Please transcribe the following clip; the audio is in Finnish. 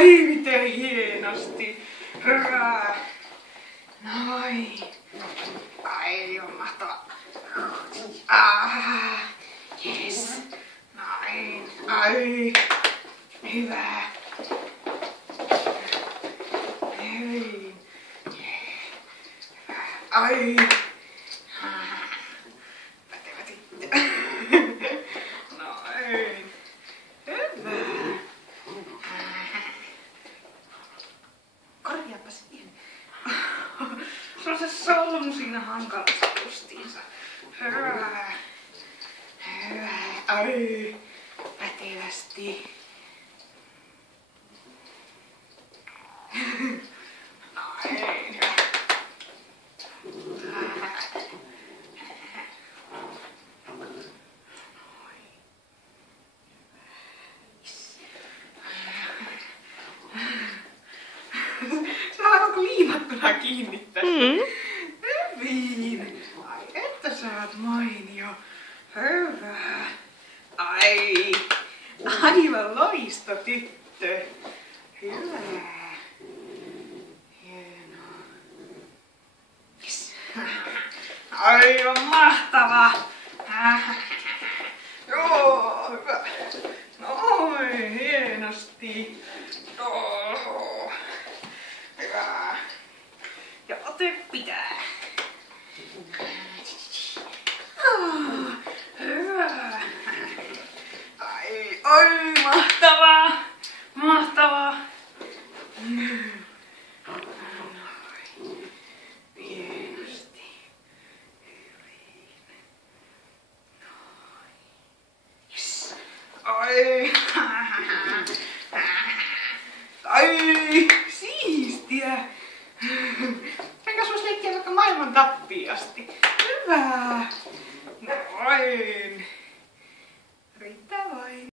Ai miten hienosti. Hyvä. Noin. Ai on mahtavaa. Yes. Noin. Ai. Hyvä. Hyvin. Ai. Pätevä tyttö. Noin. Hyvä. Korjaapas pieni. Se on se solmu siinä hankalassa justiinsa. Hyvä. Hyvä. Ai. Pätevästi. Noin. Hyvä. Se on aivan kuin liimattuna kiinnittää. Hyvin. Ai että sä oot mainio. Hyvä. Ai. Aivan loisto tyttö. Hyvä. Hienoa. Yes. Aivan mahtava. Joo, hyvä. Noin, hienosti. Joo. Hyvä. Ja ote pitää. Hyvä. Ai, mahtavaa. Mahtavaa. Noin. Hienosti. Hyvin. Noin. Yes. Ai. Ai, siistiä. Enkä suos leikkiä vaikka maailman tappiin asti. Hyvä.